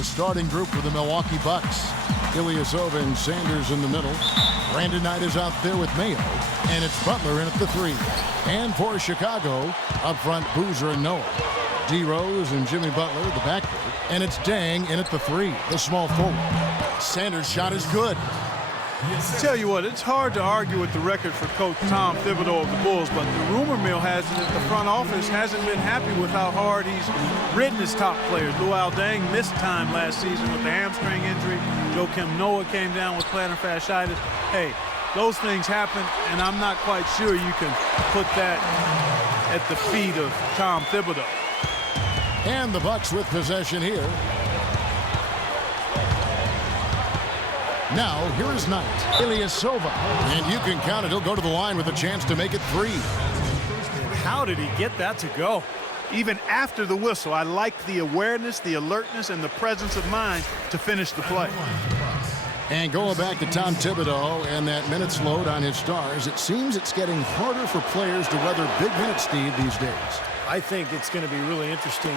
the starting group for the Milwaukee Bucks. Ilyasova and Sanders in the middle. Brandon Knight is out there with Mayo. And it's Butler in at the 3. And for Chicago, up front, Boozer and Noah. D. Rose and Jimmy Butler, the backcourt. And it's Dang in at the 3, the small forward. Sanders' shot is good. Tell you what, it's hard to argue with the record for Coach Tom Thibodeau of the Bulls, but the rumor mill has it that the front office hasn't been happy with how hard he's ridden his top players. Luol Deng missed time last season with the hamstring injury. Joakim Noah came down with plantar fasciitis. Hey, those things happen, and I'm not quite sure you can put that at the feet of Tom Thibodeau. And the Bucks with possession here. Now, here is Knight. Ilyasova. And you can count it. He'll go to the line with a chance to make it 3. How did he get that to go? Even after the whistle, I like the awareness, the alertness, and the presence of mind to finish the play. And going back to Tom Thibodeau and that minutes load on his stars, it seems it's getting harder for players to weather big minutes, Steve, these days. I think it's going to be really interesting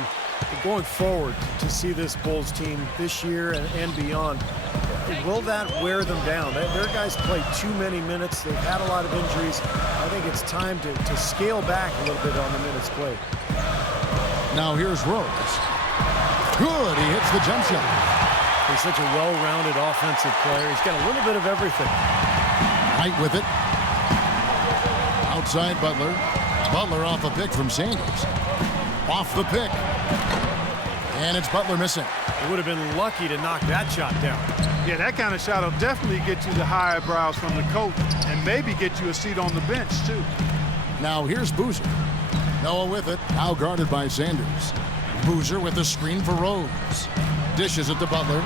going forward to see this Bulls team this year and beyond. Will that wear them down? Their guys play too many minutes. They've had a lot of injuries. I think it's time to scale back a little bit on the minutes played. Now here's Rose. Good, he hits the jump shot. He's such a well-rounded offensive player. He's got a little bit of everything. Knight with it. Outside Butler. Butler off a pick from Sanders. Off the pick. And it's Butler missing. He would have been lucky to knock that shot down. Yeah, that kind of shot will definitely get you the high eyebrows from the coach and maybe get you a seat on the bench, too. Now here's Boozer. Noah with it. Now guarded by Sanders. Boozer with the screen for Rose. Dishes it to Butler.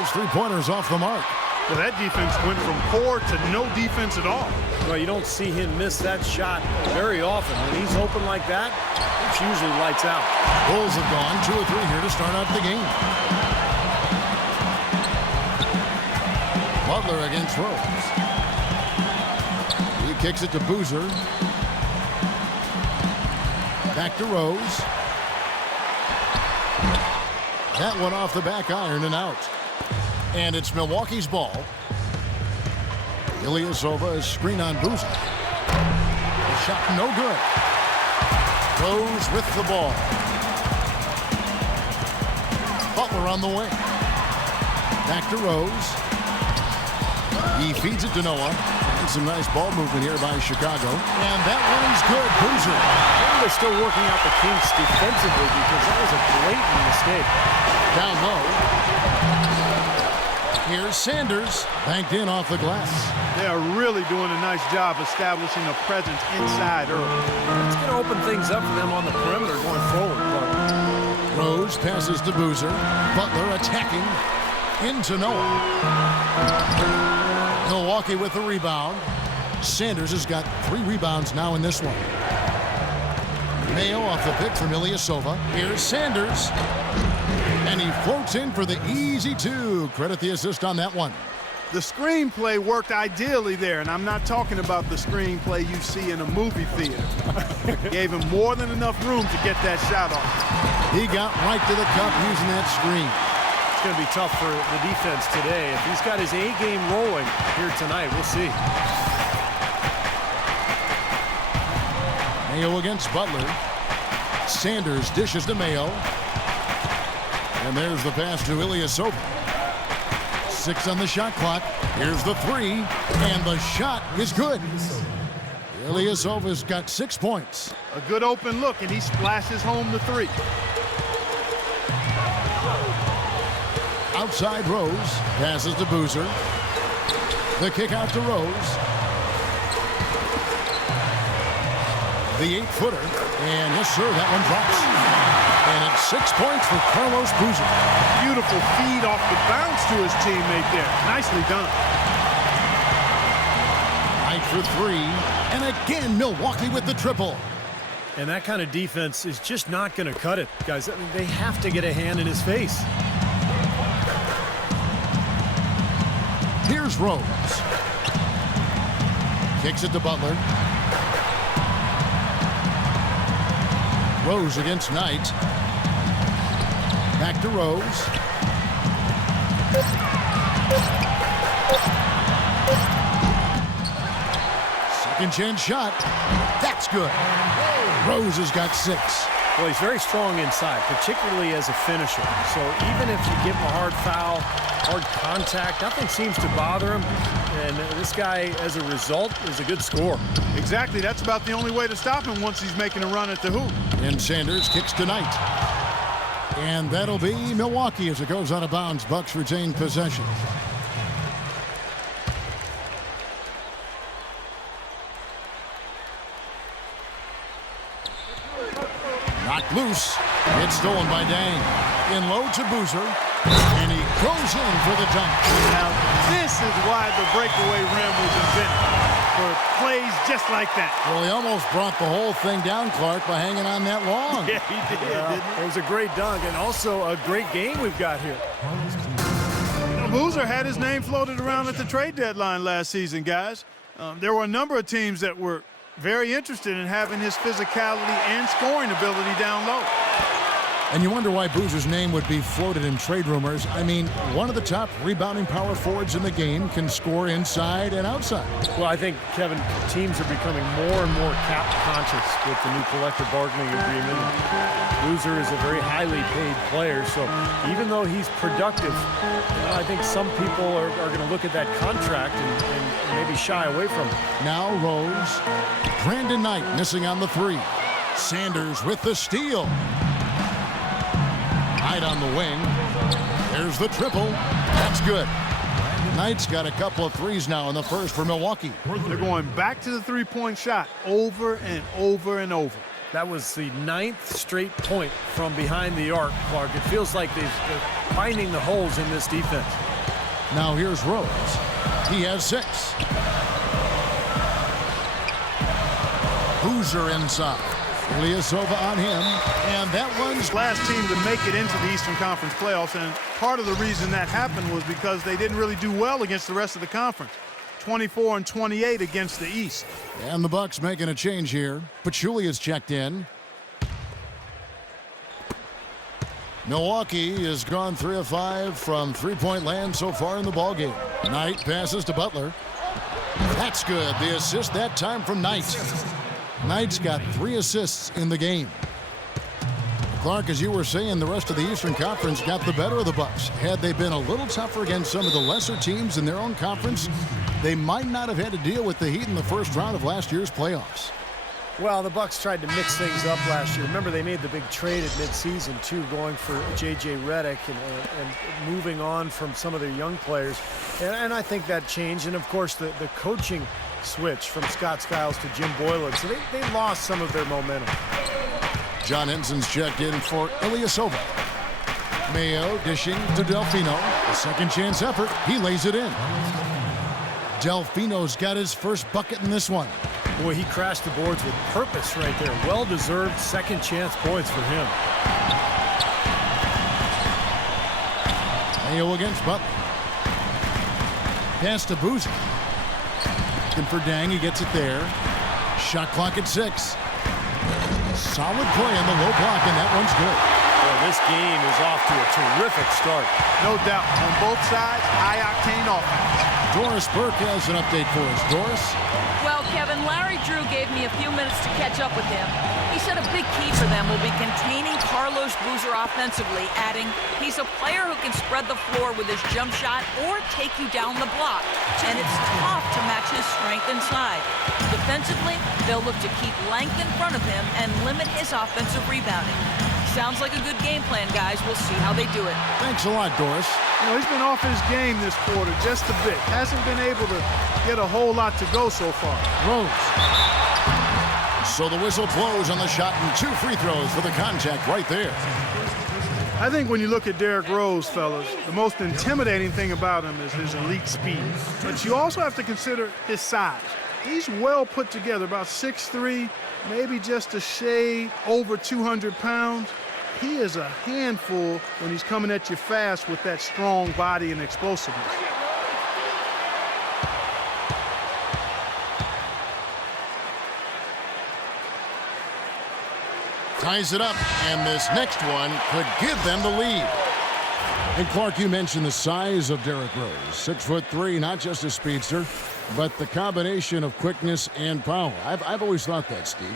His three-pointers off the mark. Well, that defense went from poor to no defense at all. Well, you don't see him miss that shot very often. When he's open like that, it's usually lights out. Bulls have gone 2 or 3 here to start out the game. Butler against Rose. He kicks it to Boozer. Back to Rose. That one off the back iron and out. And it's Milwaukee's ball. Ilyasova is screen on Boozer. The shot no good. Rose with the ball. Butler on the wing. Back to Rose. He feeds it to Noah. And some nice ball movement here by Chicago. And that one's good. Boozer. Maybe they're still working out the kinks defensively because that was a blatant mistake. Down low. Here's Sanders. Banked in off the glass. They are really doing a nice job establishing a presence inside early. It's going to open things up for them on the perimeter going forward. Rose passes to Boozer. Butler attacking into Noah. Milwaukee with the rebound. Sanders has got 3 rebounds now in this one. Mayo off the pick from Ilyasova. Here's Sanders. And he floats in for the easy 2. Credit the assist on that one. The screenplay worked ideally there, and I'm not talking about the screenplay you see in a movie theater. Gave him more than enough room to get that shot off. He got right to the cup using that screen. It's going to be tough for the defense today. If he's got his A game rolling here tonight, we'll see. Mayo against Butler. Sanders dishes to Mayo. And there's the pass to Ilyasova. 6 on the shot clock. Here's the 3. And the shot is good. Ilyasova's got 6 points. A good open look, and he splashes home the 3. Outside Rose. Passes to Boozer. The kick out to Rose. The 8-footer. And yes, sir, that one drops. And it's 6 points for Carlos Boozer. Beautiful feed off the bounce to his teammate there. Nicely done. Knight for 3. And again, Milwaukee with the triple. And that kind of defense is just not going to cut it, guys. I mean, they have to get a hand in his face. Here's Rose. Kicks it to Butler. Rose against Knight. Back to Rose. Second chance shot. That's good. Rose has got 6. Well, he's very strong inside, particularly as a finisher. So even if you give him a hard foul, hard contact, nothing seems to bother him. And this guy, as a result, is a good scorer. Exactly. That's about the only way to stop him once he's making a run at the hoop. And Sanders kicks tonight. And that'll be Milwaukee as it goes out of bounds. Bucks retain possession. Knocked loose. It's stolen by Dang. In low to Boozer. And he goes in for the dunk. Now, this is why the breakaway rim was invented. For plays just like that. Well, he almost brought the whole thing down, Clark, by hanging on that long. Yeah, he did, didn't he? It was a great dunk and also a great game we've got here. Boozer had his name floated around at the trade deadline last season, guys. There were a number of teams that were very interested in having his physicality and scoring ability down low. And you wonder why Boozer's name would be floated in trade rumors. I mean, one of the top rebounding power forwards in the game can score inside and outside. Well, I think, Kevin, teams are becoming more and more cap conscious with the new collective bargaining agreement. Boozer is a very highly paid player, so even though he's productive, I think some people are going to look at that contract and maybe shy away from it. Now Rose. Brandon Knight missing on the 3. Sanders with the steal. Knight on the wing. There's the triple. That's good. Knight's got a couple of threes now in the first for Milwaukee. They're going back to the three-point shot over and over and over. That was the 9th straight point from behind the arc, Clark. It feels like they're finding the holes in this defense. Now here's Rose. He has 6. Boozer inside. Ilyasova on him, and that one's last team to make it into the Eastern Conference playoffs, and part of the reason that happened was because they didn't really do well against the rest of the conference. 24 and 28 against the East. And the Bucks making a change here. Pachulia is checked in. Milwaukee has gone 3 of 5 from three-point land so far in the ballgame. Knight passes to Butler. That's good. The assist that time from Knight. Knight's got 3 assists in the game. Clark, as you were saying, the rest of the Eastern Conference got the better of the Bucks. Had they been a little tougher against some of the lesser teams in their own conference, they might not have had to deal with the Heat in the first round of last year's playoffs. Well, the Bucks tried to mix things up last year. Remember, they made the big trade at midseason, too, going for J.J. Redick and moving on from some of their young players. And I think that changed. And, of course, the coaching switch from Scott Skiles to Jim Boylan. So they lost some of their momentum. John Henson's checked in for Ilyasova. Mayo dishing to Delfino. A second chance effort. He lays it in. Delfino's got his first bucket in this one. Boy, he crashed the boards with purpose right there. Well-deserved second chance points for him. Mayo against Butler. Pass to Boozer. Looking for Dang. He gets it there. Shot clock at 6. Solid play on the low block, and that one's good. Well, this game is off to a terrific start. No doubt. On both sides, high-octane offense. Doris Burke has an update for us. Doris? Well, Kevin, Larry Drew gave me a few minutes to catch up with him. He said a big key for them will be containing Carlos Boozer offensively, adding, he's a player who can spread the floor with his jump shot or take you down the block, and it's tough to match his strength inside. Defensively, they'll look to keep length in front of him and limit his offensive rebounding. Sounds like a good game plan, guys. We'll see how they do it. Thanks a lot, Doris. You know, he's been off his game this quarter just a bit. Hasn't been able to get a whole lot to go so far. Rose. So the whistle blows on the shot and 2 free throws for the contact right there. I think when you look at Derrick Rose, fellas, the most intimidating thing about him is his elite speed. But you also have to consider his size. He's well put together, about 6'3", maybe just a shade over 200 pounds. He is a handful when he's coming at you fast with that strong body and explosiveness. ties it up, and this next one could give them the lead. And Clark, you mentioned the size of Derrick Rose. 6'3", not just a speedster, but the combination of quickness and power. I've always thought that, Steve.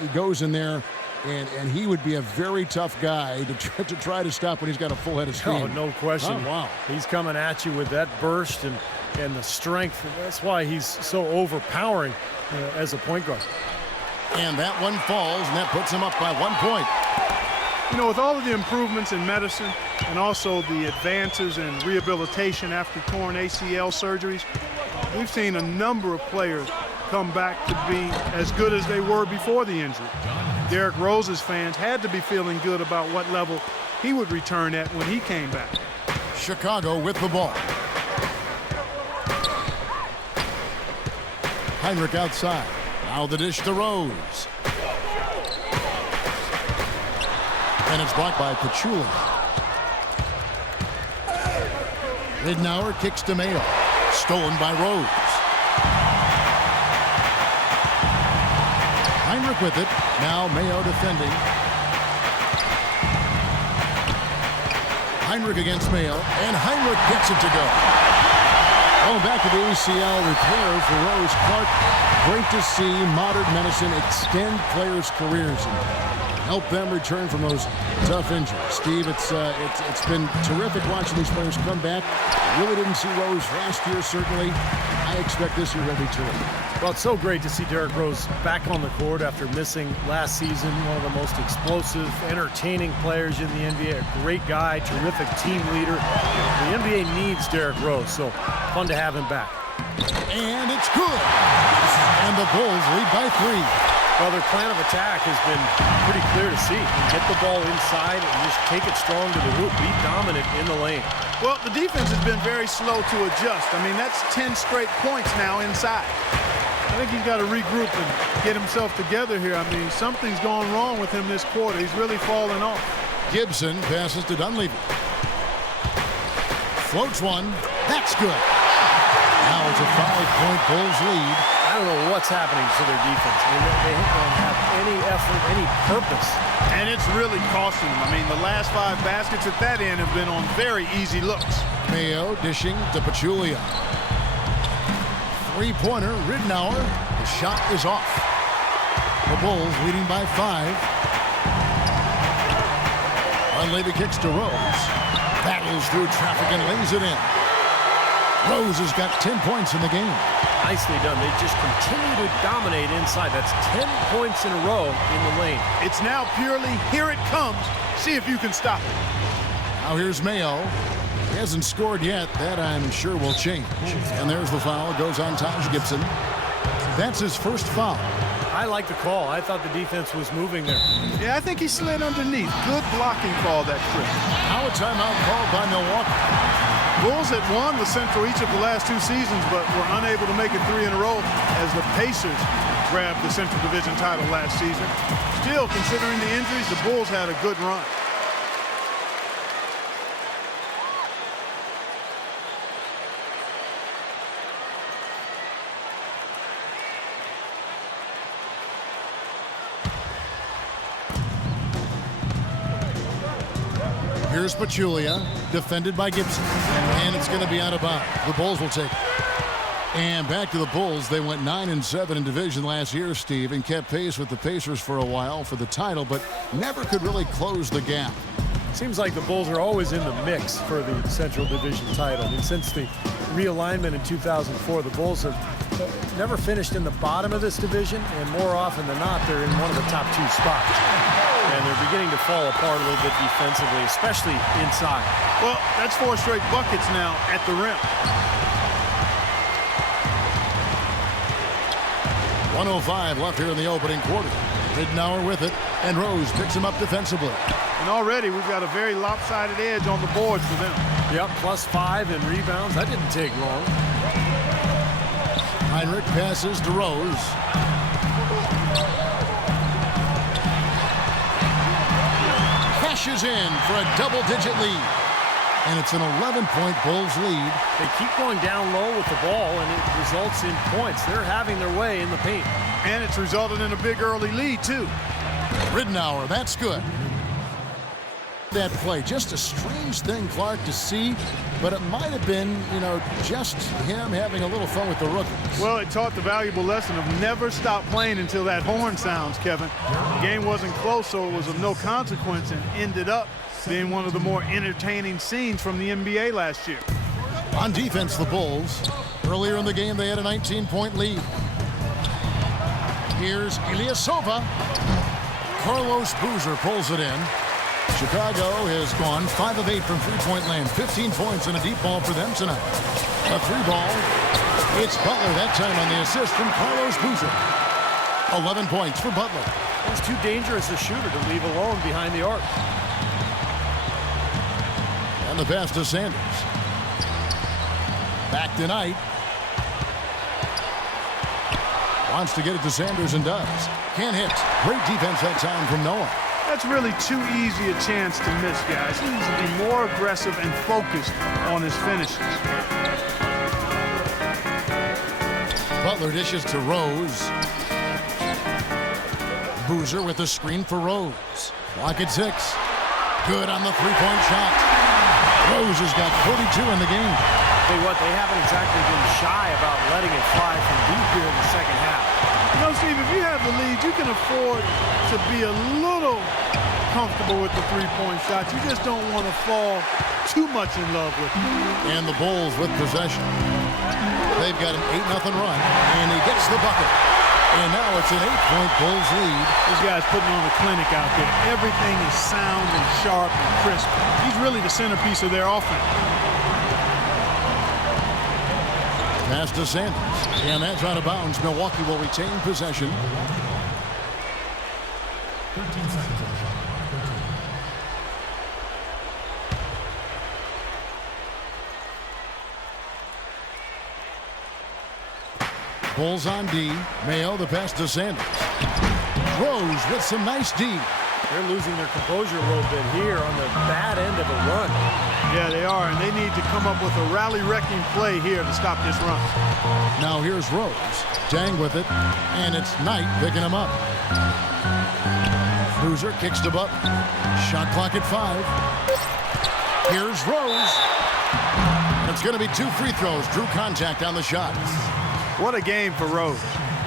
He goes in there, and he would be a very tough guy to try to stop when he's got a full head of steam. Oh, no question. Oh, wow. He's coming at you with that burst and the strength. That's why he's so overpowering as a point guard. And that one falls, and that puts him up by 1 point. You know, with all of the improvements in medicine and also the advances in rehabilitation after torn ACL surgeries, we've seen a number of players come back to be as good as they were before the injury. Derrick Rose's fans had to be feeling good about what level he would return at when he came back. Chicago with the ball. Heinrich outside. Now the dish to Rose. And it's blocked by Pachulia. Ridnour kicks to Mayo. Stolen by Rose. Heinrich with it. Now Mayo defending. Heinrich against Mayo. And Heinrich gets it to go. Going back to the ACL repair for Rose. Clark, great to see modern medicine extend players' careers and help them return from those tough injuries. Steve, it's been terrific watching these players come back. Really didn't see Rose last year, certainly. I expect this year he'll be terrific. Well, it's so great to see Derrick Rose back on the court after missing last season. One of the most explosive, entertaining players in the NBA. A great guy, terrific team leader. The NBA needs Derrick Rose, so fun to have him back. And it's good. And the Bulls lead by 3. Well, their plan of attack has been pretty clear to see. Get the ball inside and just take it strong to the hoop. Be dominant in the lane. Well, the defense has been very slow to adjust. I mean, that's 10 straight points now inside. I think he's got to regroup and get himself together here. I mean, something's gone wrong with him this quarter. He's really fallen off. Gibson passes to Dunleavy. Floats one. That's good. Now it's a 5-point Bulls lead. I don't know what's happening to their defense. I mean, they don't have any effort, any purpose. And it's really costing them. I mean, the last 5 baskets at that end have been on very easy looks. Mayo dishing to Pachulia. Three-pointer, Ridnour. The shot is off. The Bulls leading by 5. Dunleavy kicks to Rose. Battles through traffic and lays it in. Rose has got 10 points in the game. Nicely done. They just continue to dominate inside. That's 10 points in a row in the lane. It's now purely, here it comes. See if you can stop it. Now here's Mayo. He hasn't scored yet. That, I'm sure, will change. And there's the foul. It goes on Taj Gibson. That's his first foul. I like the call. I thought the defense was moving there. Yeah, I think he slid underneath. Good blocking call that trip. Now a timeout called by Milwaukee. Bulls had won the Central each of the last 2 seasons, but were unable to make it 3 in a row as the Pacers grabbed the Central Division title last season. Still, considering the injuries, the Bulls had a good run. Here's Pachulia, defended by Gibson. And it's going to be out of bounds. The Bulls will take it. And back to the Bulls. They went 9-7 in division last year, Steve, and kept pace with the Pacers for a while for the title, but never could really close the gap. Seems like the Bulls are always in the mix for the Central Division title. I mean, since the realignment in 2004, the Bulls have never finished in the bottom of this division, and more often than not, they're in one of the top 2 spots. And they're beginning to fall apart a little bit defensively, especially inside. Well, that's 4 straight buckets now at the rim. 1:05 left here in the opening quarter. Ridnour with it, and Rose picks him up defensively. And already we've got a very lopsided edge on the boards for them. Yep, +5 in rebounds. That didn't take long. Heinrich passes to Rose. Cashes in for a double-digit lead. And it's an 11-point Bulls lead. They keep going down low with the ball, and it results in points. They're having their way in the paint. And it's resulted in a big early lead, too. Ridenour, that's good. That play, just a strange thing, Clark, to see, but it might have been, just him having a little fun with the rookies. Well, it taught the valuable lesson of never stop playing until that horn sounds, Kevin. The game wasn't close, so it was of no consequence and ended up being one of the more entertaining scenes from the NBA last year. On defense, the Bulls. Earlier in the game, they had a 19-point lead. Here's Ilyasova. Carlos Boozer pulls it in. Chicago has gone 5 of 8 from three-point land. 15 points and a deep ball for them tonight. A 3-ball. It's Butler that time on the assist from Carlos Boozer. 11 points for Butler. He's too dangerous a shooter to leave alone behind the arc. And the pass to Sanders. Back to Knight. Wants to get it to Sanders and does. Can't hit. Great defense that time from Noah. That's really too easy a chance to miss, guys. He needs to be more aggressive and focused on his finishes. Butler dishes to Rose. Boozer with the screen for Rose. Clock at 6. Good on the three-point shot. Rose has got 42 in the game. Tell you what, they haven't exactly been shy about letting it fly from deep here in the second half. Steve, if you have the lead, you can afford to be a little comfortable with the three-point shot. You just don't want to fall too much in love with it. And the Bulls with possession. They've got an 8-0 run, and he gets the bucket. And now it's an 8-point Bulls lead. This guy's putting on a clinic out there. Everything is sound and sharp and crisp. He's really the centerpiece of their offense. Pass to Sanders, and that's out of bounds. Milwaukee will retain possession. 13 seconds. Bulls on D. Mayo, the pass to Sanders. Rose with some nice D. They're losing their composure a little bit here on the bad end of a run. Yeah, they are, and they need to come up with a rally-wrecking play here to stop this run. Now here's Rose. Dang with it, and it's Knight picking him up. Boozer kicks to Butler. Shot clock at 5. Here's Rose. And it's going to be 2 free throws. Drew contact on the shot. What a game for Rose.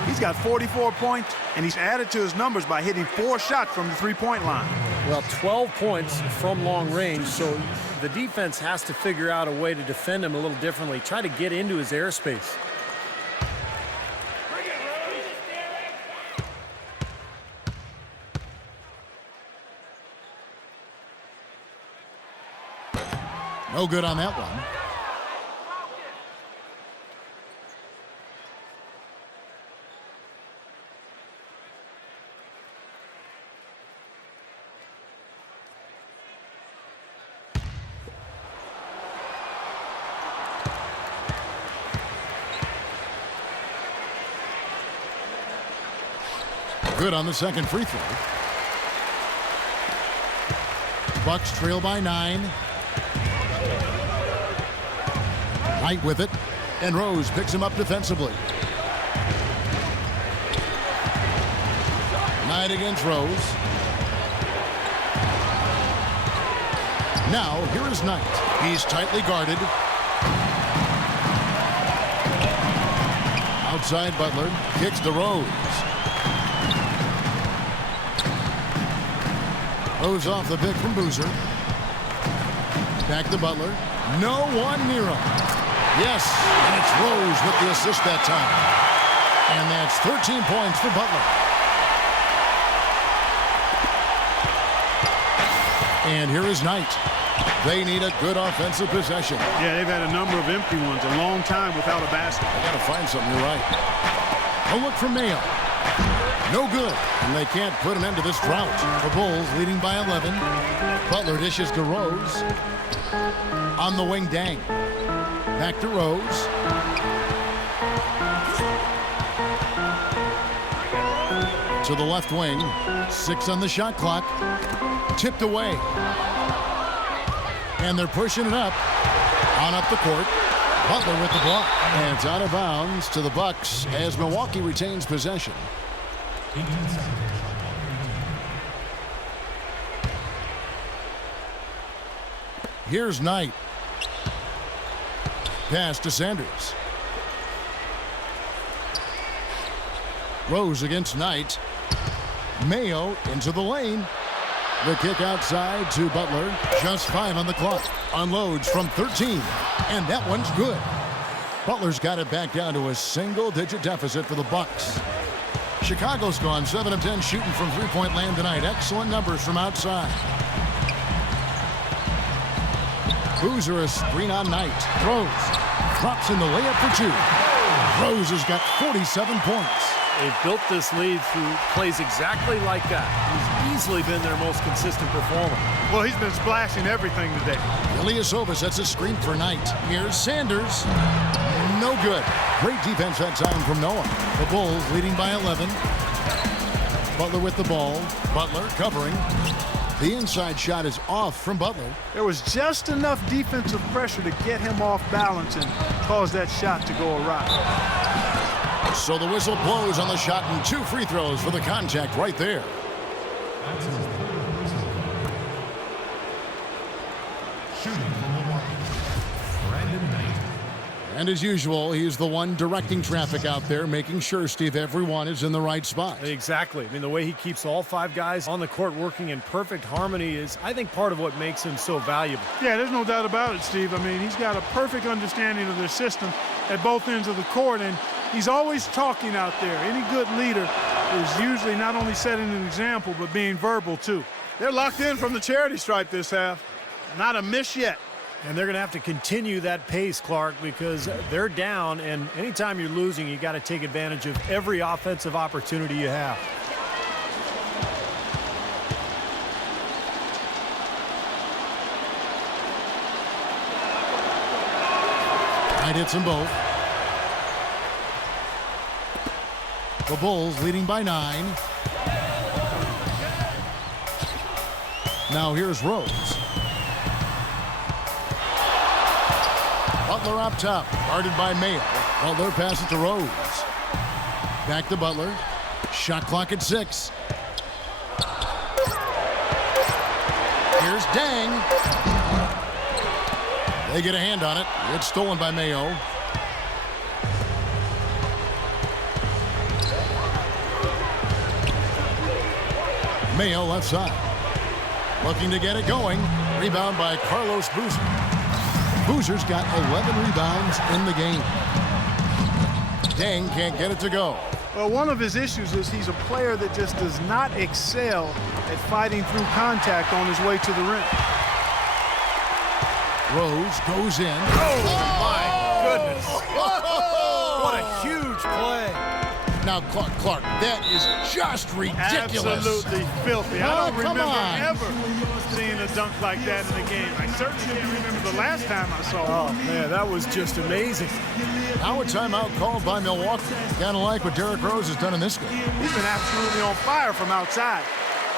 He's got 44 points, and he's added to his numbers by hitting 4 shots from the three-point line. Well, 12 points from long range, so the defense has to figure out a way to defend him a little differently, try to get into his airspace. No good on that one. Good on the second free throw. Bucks trail by 9. Knight with it, and Rose picks him up defensively. Knight against Rose. Now, here is Knight. He's tightly guarded. Outside Butler, kicks to Rose. Rose off the pick from Boozer. Back to Butler. No one near him. Yes, and it's Rose with the assist that time. And that's 13 points for Butler. And here is Knight. They need a good offensive possession. Yeah, they've had a number of empty ones, a long time without a basket. I got to find something, you're right. A look from Mayo. No good, and they can't put an end to this drought. The Bulls leading by 11. Butler dishes to Rose. On the wing, Dang. Back to Rose. To the left wing. 6 on the shot clock. Tipped away. And they're pushing it up. On up the court. Butler with the block. And it's out of bounds to the Bucks as Milwaukee retains possession. 18 seconds. Here's Knight. Pass to Sanders. Rose against Knight. Mayo into the lane. The kick outside to Butler. Just 5 on the clock. Unloads from 13. And that one's good. Butler's got it back down to a single-digit deficit for the Bucks. Chicago's gone 7 of 10 shooting from three-point land tonight. Excellent numbers from outside. Boozer a screen on Knight. Throws. Drops in the layup for 2. Rose has got 47 points. They've built this lead through plays exactly like that. He's easily been their most consistent performer. Well, he's been splashing everything today. Ilyasova sets a screen for Knight. Here's Sanders. No good. Great defense that time from Noah. The Bulls leading by 11. Butler with the ball. Butler covering. The inside shot is off from Butler. There was just enough defensive pressure to get him off balance and cause that shot to go awry. So the whistle blows on the shot and 2 free throws for the contact right there. And as usual, he's the one directing traffic out there, making sure, Steve, everyone is in the right spot. Exactly. I mean, the way he keeps all 5 guys on the court working in perfect harmony is, I think, part of what makes him so valuable. Yeah, there's no doubt about it, Steve. I mean, he's got a perfect understanding of their system at both ends of the court, and he's always talking out there. Any good leader is usually not only setting an example, but being verbal, too. They're locked in from the charity stripe this half. Not a miss yet. And they're going to have to continue that pace, Clark, because they're down, and anytime you're losing, you got to take advantage of every offensive opportunity you have. Knight hits them both. The Bulls leading by 9. Now here's Rose. Butler up top, guarded by Mayo. Butler passes to Rose. Back to Butler. Shot clock at 6. Here's Dang. They get a hand on it. It's stolen by Mayo. Mayo left side. Looking to get it going. Rebound by Carlos Boozer. Boozer's got 11 rebounds in the game. Dang can't get it to go. Well, one of his issues is he's a player that just does not excel at fighting through contact on his way to the rim. Rose goes in. Oh, my goodness. What a huge play. Now, Clark, that is just ridiculous. Absolutely filthy. I don't remember on. ever seeing a dunk like that in the game. I certainly can't remember the last time I saw it. Oh, man, that was just amazing. Now a timeout called by Milwaukee. Kind of like what Derrick Rose has done in this game. He's been absolutely on fire from outside.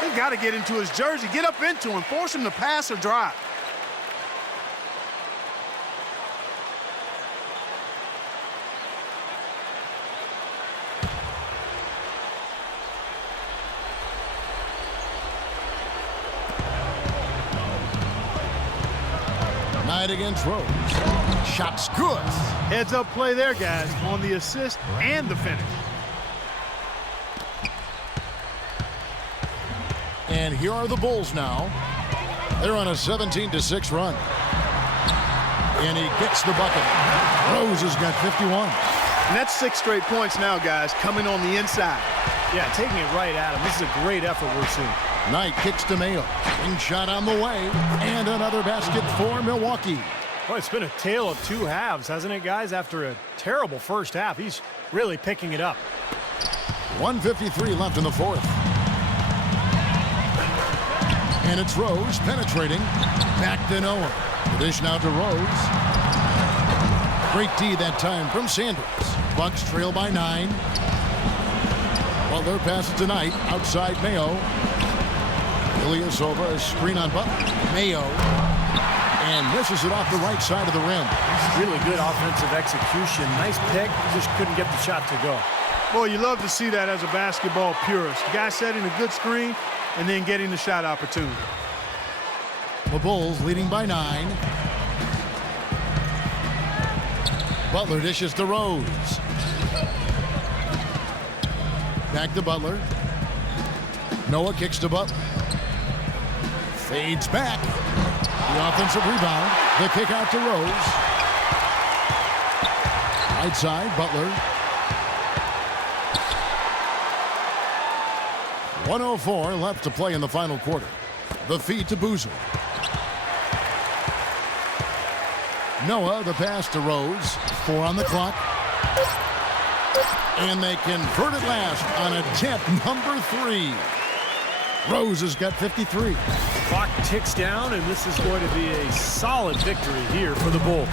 They've got to get into his jersey, get up into him, force him to pass or drive. Knight against Rose. Shot's good. Heads up play there, guys, on the assist and the finish. And here are the Bulls now. They're on a 17-6 run. And he gets the bucket. Rose has got 51. And that's 6 straight points now, guys, coming on the inside. Yeah, taking it right at him. This is a great effort we're seeing. Knight kicks to Mayo. Wing shot on the way. And another basket for Milwaukee. Well, it's been a tale of 2 halves, hasn't it, guys? After a terrible first half, he's really picking it up. 1:53 left in the 4th. And it's Rose penetrating. Back to Noah. The dish now to Rose. Great D that time from Sanders. Bucks trail by 9. Butler passes to Knight. Outside Mayo. Ilyasova, a screen on Butler. Mayo. And misses it off the right side of the rim. Really good offensive execution. Nice pick. Just couldn't get the shot to go. Boy, you love to see that as a basketball purist. The guy setting a good screen and then getting the shot opportunity. The Bulls leading by 9. Butler dishes to Rose. Back to Butler. Noah kicks to Butler. Fades back. The offensive rebound. The kick out to Rose. Right side, Butler. 1:04 left to play in the final quarter. The feed to Boozer. Noah, the pass to Rose. 4 on the clock. And they convert it last on attempt number 3. Rose has got 53. Clock ticks down, and this is going to be a solid victory here for the Bulls.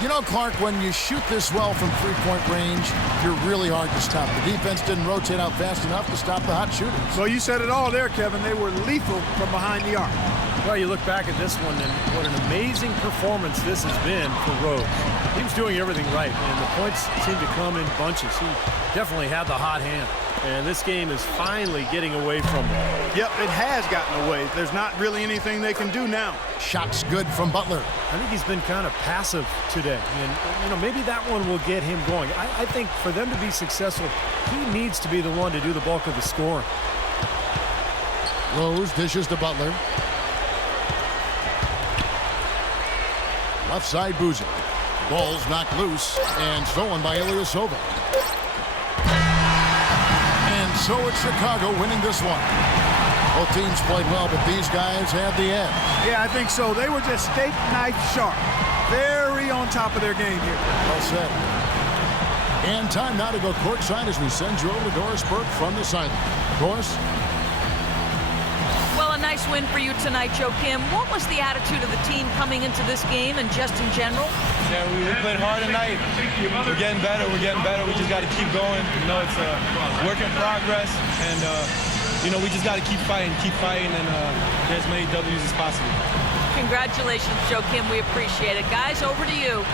You know, Clark, when you shoot this well from three-point range, you're really hard to stop. The defense didn't rotate out fast enough to stop the hot shooters. Well, you said it all there, Kevin. They were lethal from behind the arc. Well, you look back at this one, and what an amazing performance this has been for Rose. He was doing everything right, and the points seemed to come in bunches. He definitely had the hot hand, and this game is finally getting away from him. Yep, it has gotten away. There's not really anything they can do now. Shots good from Butler. I think he's been kind of passive today, and you know, maybe that one will get him going. I think for them to be successful, he needs to be the one to do the bulk of the scoring. Rose dishes to Butler. Left side, Boozer. Ball's knocked loose and stolen by Ilyasova. And so it's Chicago winning this one. Both teams played well, but these guys had the edge. Yeah, I think so. They were just steak knife sharp. Very on top of their game here. Well said. And time now to go courtside as we send you over to Doris Burke from the sideline. Doris? Well, a nice win for you tonight, Joe Kim. What was the attitude of the team coming into this game and just in general? Yeah, we played hard tonight. We're getting better. We just got to keep going. You know, it's a work in progress. And, you know, we just got to keep fighting, and get as many W's as possible. Congratulations, Joe Kim. We appreciate it. Guys, over to you.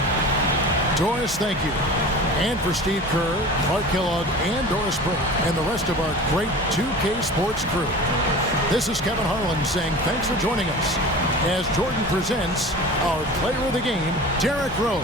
Doris, thank you. And for Steve Kerr, Clark Kellogg, and Doris Burke, and the rest of our great 2K Sports crew. This is Kevin Harlan saying thanks for joining us as Jordan presents our player of the game, Derrick Rose.